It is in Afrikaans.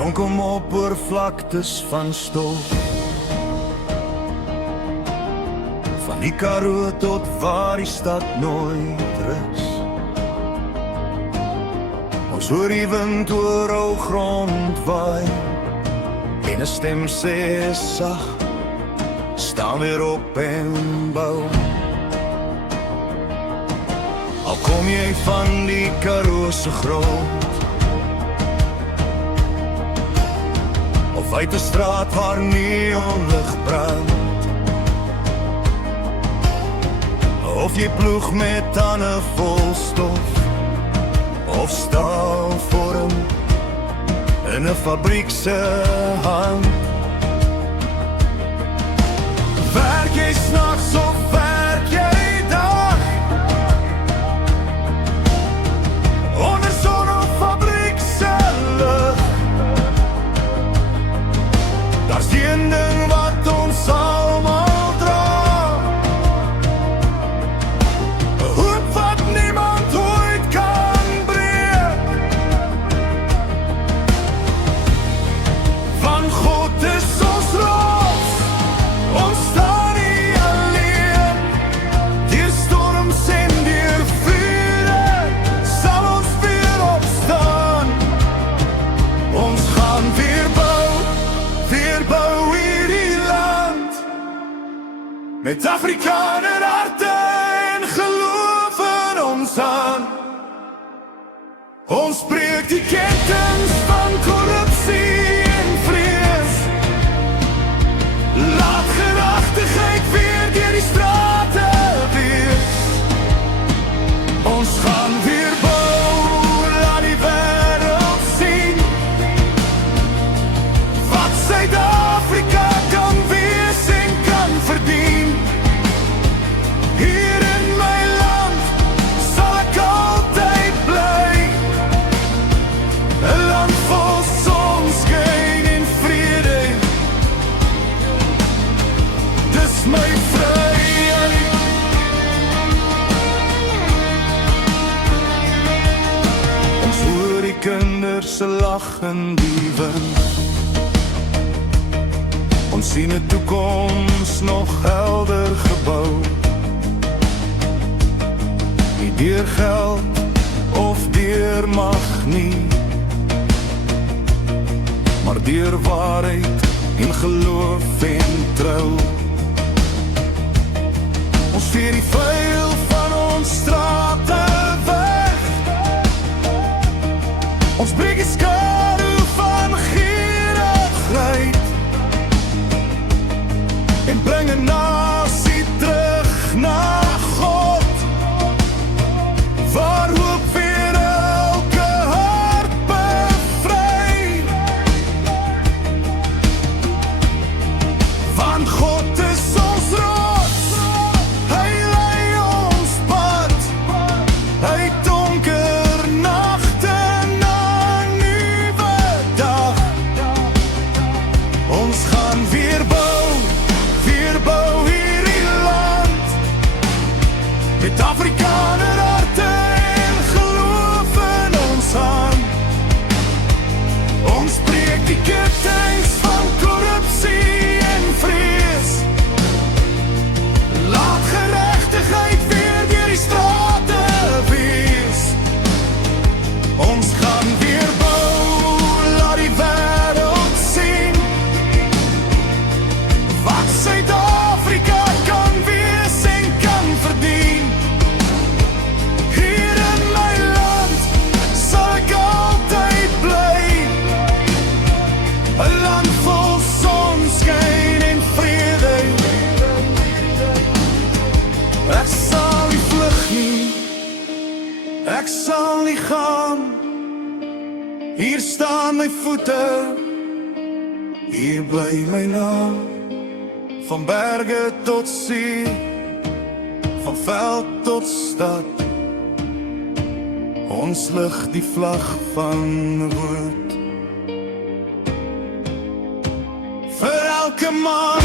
Son kom op oorvlaktes van stof, van die Karoo tot waar die stad nooit rus. Ons hoor die wind oor ou grond waai, en 'n stem sê sag, staan weer op en bou. Al kom jy van die Karoo se grond, of uit 'n straat waar neonlig brand, of jy ploeg met tande vol stof, of staal vorm in 'n fabriek se hand. Werk jy s'nags of werk jy dag, onder son of fabriek se lig, daar's die een ding wat ons almal dra, 'n hoop wat niemand ooit kan breek. Van God is ons rots, ons staan nie alleen, deur storms en deur vure sal ons weer opstaan. Ons gaan weer bou hierdie land, met Afrikaner harte en geloof in ons aan. Ons breek die ketens van korrupsie en vrees, laat gerechtigheid weer deur die strate wees. Ons gaan weer bou, laat die wêreld sien wat Suid-Afrika kan wees en kan verdien. Hier in my land sal ek altyd bly, 'n land vol sonskyn en vrede. Dis my vryheid. Ons hoor die kinders se lag in die wind, ons sien 'n toekoms nog helder gebou, nie deur geld of deur mag nie, maar deur waarheid en geloof en trou. Ons veer die vuil van ons strate weg, ons breek die skadu van gierigheid, en bring 'n nasie terug na God, waar hoop weer elke hart bevry. Want God is ons rots, hy lei ons pad, hy donker nagte na 'n nuwe dag. Ons gaan weer bou hierdie land, met Afrikaner harte en geloof in ons aan. Ons breek die ketens van korrupsie en vrees, laat gerechtigheid weer deur die strate wees. Ons gaan weer bou, laat die wêreld sien wat Suid-Afrika kan wees en kan verdien. Hier in my land sal ek altyd bly, 'n land vol sonskyn en vrede. Ek sal nie vlug nie, ek sal nie gaan, hier staan my voete, hier bly my naam. Van berge tot see, van veld tot stad, ons lig die vlag van woord. Vir elke man